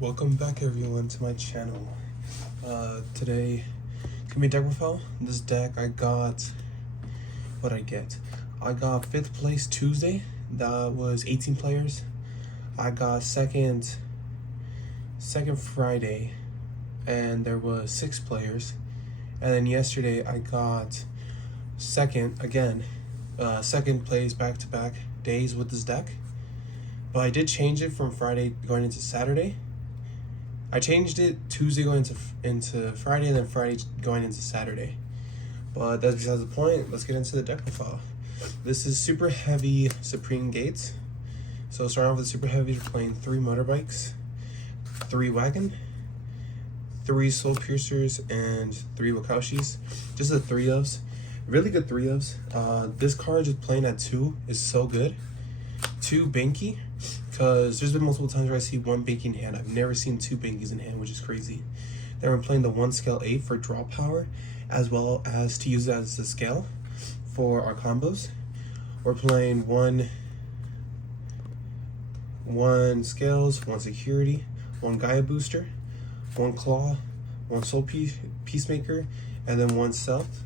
Welcome back everyone to my channel. Today, give me a deck profile. This deck I got, I got 5th place Tuesday, that was 18 players. I got second Friday, and there was 6 players. And then yesterday I got second again, second place back-to-back days with this deck. But I did change it from Friday going into Saturday. I changed it Tuesday going into Friday, and then Friday going into Saturday. But that's besides the point. Let's get into the deck profile. This is Superheavy Supreme Gates. So starting off with Superheavy, we're playing 3 motorbikes, 3 wagon, 3 soul piercers, and 3 wakaushis. Just the 3 ofs. Really good 3 ofs. This card just playing at 2 is so good. 2 Banky, because there's been multiple times where I see 1 Banky in hand. I've never seen 2 Bankies in hand, which is crazy. Then we're playing the 1 scale 8 for draw power, as well as to use it as a scale for our combos. We're playing 1 scales, 1 security, 1 Gaia booster, 1 claw, 1 soul peacemaker, and then 1 stealth.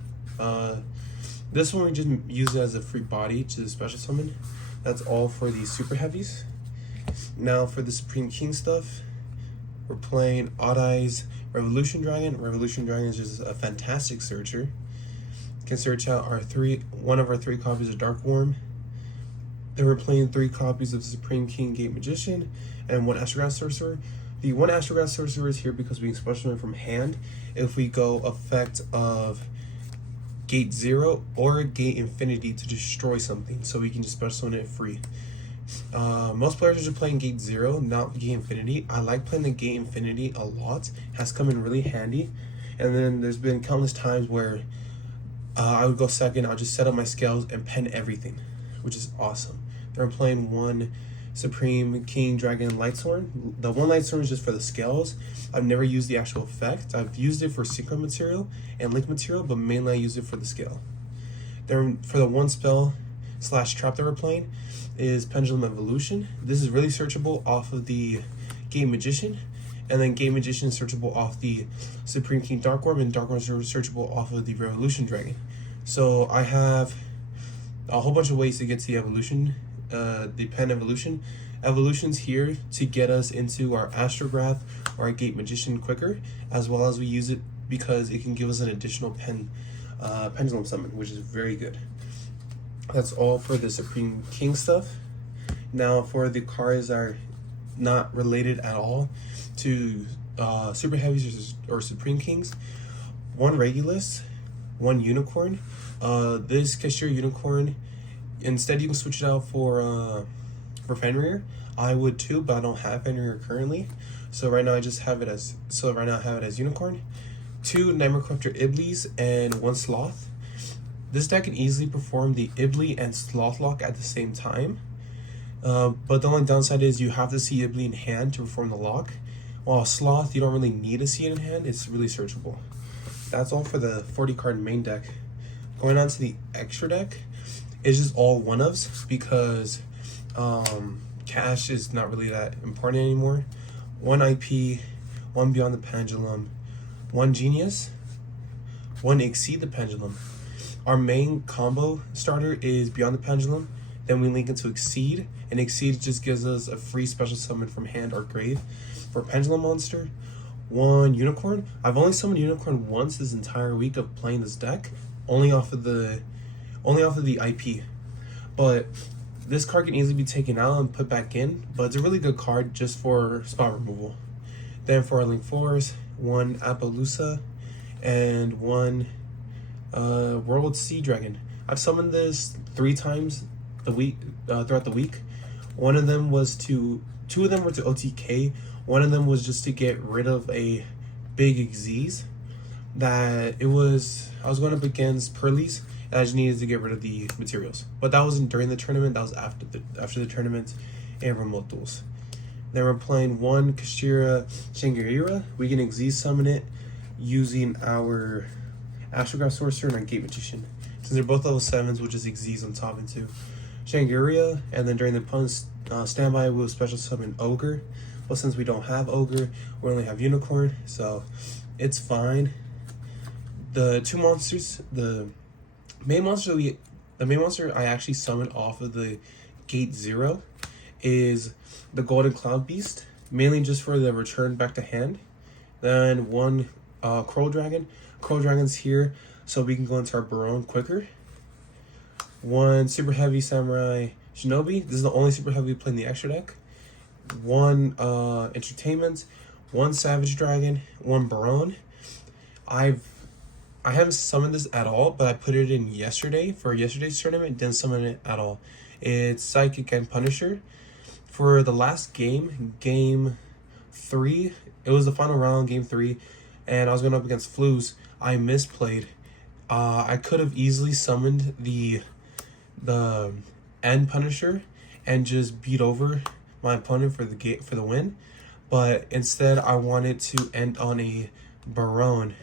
This one we just use it as a free body to special summon. That's all for the super heavies. Now for the Supreme King stuff, we're playing Odd Eyes Revolution Dragon. Revolution Dragon is just a fantastic searcher. Can search out one of our 3 copies of Dark Worm. Then we're playing 3 copies of Supreme King Gate Magician and 1 Astrograph Sorcerer. The 1 Astrograph Sorcerer is here because we can special summon from hand if we go effect of Gate 0 or Gate Infinity to destroy something, so we can just special summon it free. Most players are just playing Gate 0, not Gate Infinity. I like playing the Gate Infinity a lot. Has come in really handy. And then there's been countless times where I would go second, I'll just set up my scales and pen everything, which is awesome. Then I'm playing 1 Supreme King Dragon Lightsworn. The 1 Lightsworn is just for the scales. I've never used the actual effect. I've used it for synchro material and link material, but mainly I use it for the scale. Then for the 1 spell / trap that we're playing is Pendulum Evolution. This is really searchable off of the Game Magician, and then Game Magician is searchable off the Supreme King Dark Orb, and Dark Orb is searchable off of the Revolution Dragon. So I have a whole bunch of ways to get to the evolution, the pen evolution. Evolution's here to get us into our Astrograph or our Gate Magician quicker, as well as we use it because it can give us an additional pendulum summon, which is very good. That's all for the Supreme King stuff. Now for the cards that are not related at all to Super Heavies or Supreme Kings, 1 Regulus, 1 Unicorn. This Cashier Unicorn, instead you can switch it out for Fenrir. I would too, but I don't have Fenrir currently. So right now I have it as Unicorn. 2 Nightmare Corruptor Iblis and 1 Sloth. This deck can easily perform the Iblis and Sloth lock at the same time. But the only downside is you have to see Iblis in hand to perform the lock. While Sloth, you don't really need to see it in hand. It's really searchable. That's all for the 40 card main deck. Going on to the extra deck, it's just all 1-ofs because cash is not really that important anymore. 1 IP, 1 Beyond the Pendulum, 1 Genius, 1 Exceed the Pendulum. Our main combo starter is Beyond the Pendulum, then we link into Exceed, and Exceed just gives us a free special summon from hand or grave. For Pendulum Monster, 1 Unicorn. I've only summoned Unicorn once this entire week of playing this deck, only off of the IP. But this card can easily be taken out and put back in, but it's a really good card just for spot removal. Then for our Link 4s, 1 Appaloosa and 1 World Sea Dragon. I've summoned this 3 times throughout the week. Two of them were to OTK. One of them was just to get rid of a big Xyz that I was going up against Pearlies, and I just needed to get rid of the materials. But that wasn't during the tournament, that was after the tournament and remote duels. Then we're playing 1 Kashira Shangri-La. We can Xyz summon it using our Astrograph Sorcerer and our Gate Magician. Since they're both level 7s, we'll just Xyz on top into Shangri-La, and then during the opponent's standby, we'll special summon Ogre. but since we don't have ogre, we only have unicorn, so it's fine. The two monsters, the main monster I actually summoned off of the gate 0 is the golden cloud beast, mainly just for the return back to hand. Then one crow dragon. Crow dragon's here so we can go into our Baron quicker. One super heavy samurai shinobi. This is the only super heavy we play in the extra deck. One entertainment. One savage dragon. One Baron. I haven't summoned this at all, but I put it in yesterday for yesterday's tournament. Didn't summon it at all. It's Psychic and Punisher. For the last game, game 3, it was the final round, game 3, and I was going up against Flues. I misplayed. I could have easily summoned the end Punisher and just beat over my opponent for the win, but instead I wanted to end on a Baron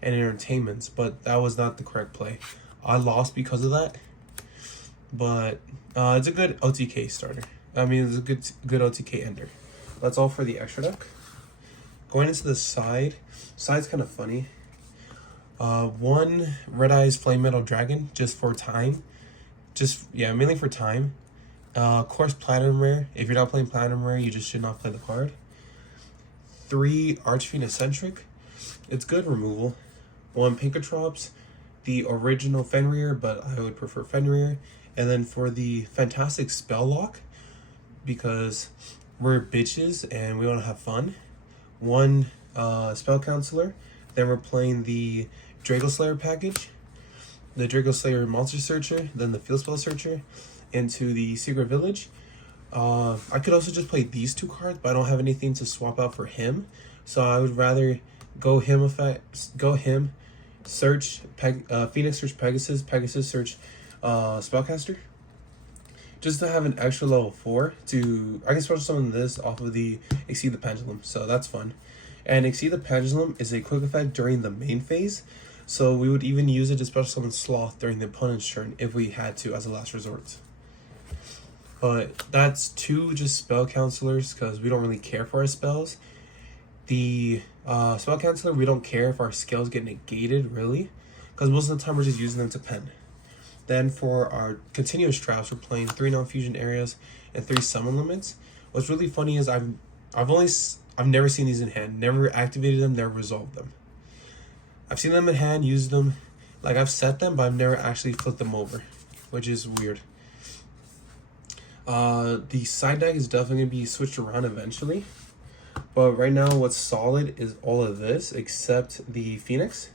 and entertainments, but that was not the correct play. I lost because of that, but it's a good OTK starter. I mean, it's a good OTK ender. That's all for the extra deck. Going into the side's kind of funny. One Red Eyes Flame Metal Dragon, just for time. Mainly for time. Of course, Platinum Rare. If you're not playing Platinum Rare, you just should not play the card. 3 Archfiend Eccentric. It's good removal. 1 Pinkatrops, the original Fenrir, but I would prefer Fenrir. And then for the Fantastic Spell Lock, because we're bitches and we want to have fun, 1 Spell Counselor. Then we're playing the Draco Slayer package, the Draco Slayer Monster Searcher, then the Field Spell Searcher into the Secret Village. I could also just play these 2 cards, but I don't have anything to swap out for him, so I would rather go him, search Phoenix, search Pegasus, Pegasus search Spellcaster, just to have an extra level 4 to, I can special summon this off of the Exceed the Pendulum, so that's fun. And Exceed the Pendulum is a quick effect during the main phase, so we would even use it to special summon Sloth during the opponent's turn if we had to as a last resort. But that's 2 just spell counselors because we don't really care for our spells. The spell counselor, we don't care if our skills get negated, really, because most of the time we're just using them to pen. Then for our continuous traps, we're playing 3 non-fusion areas and 3 summon limits. What's really funny is I've never seen these in hand, never activated them, never resolved them. I've seen them in hand, used them, like I've set them, but I've never actually flipped them over, which is weird. The side deck is definitely going to be switched around eventually, but right now what's solid is all of this except the Phoenix,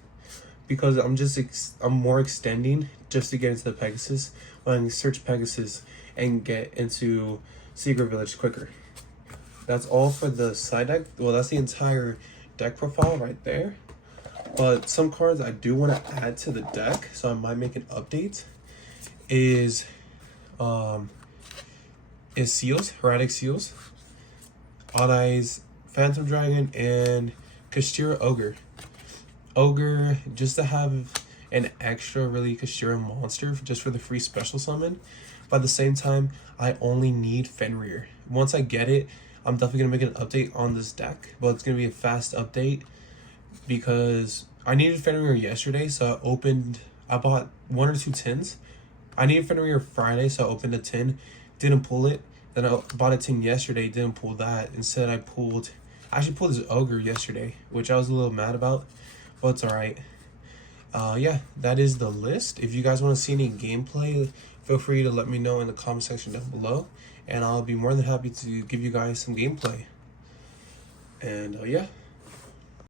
because I'm more extending just to get into the Pegasus when I can search Pegasus and get into Secret Village quicker. That's all for the side deck. Well, that's the entire deck profile right there. But some cards I do want to add to the deck, so I might make an update, is Seals, Heraldic Seals, Odd Eyes, Phantom Dragon, and Kashira Ogre. Ogre, just to have an extra really Kashira monster just for the free special summon. But at the same time, I only need Fenrir. Once I get it, I'm definitely going to make an update on this deck, but it's going to be a fast update because I needed Fenrir yesterday, so I bought 1 or 2 tins. I needed Fenrir Friday, so I opened a tin, didn't pull it. Then I bought a tin yesterday, didn't pull that. Instead, I actually pulled this Ogre yesterday, which I was a little mad about, but it's alright. Yeah, that is the list. If you guys want to see any gameplay, feel free to let me know in the comment section down below, and I'll be more than happy to give you guys some gameplay. And yeah.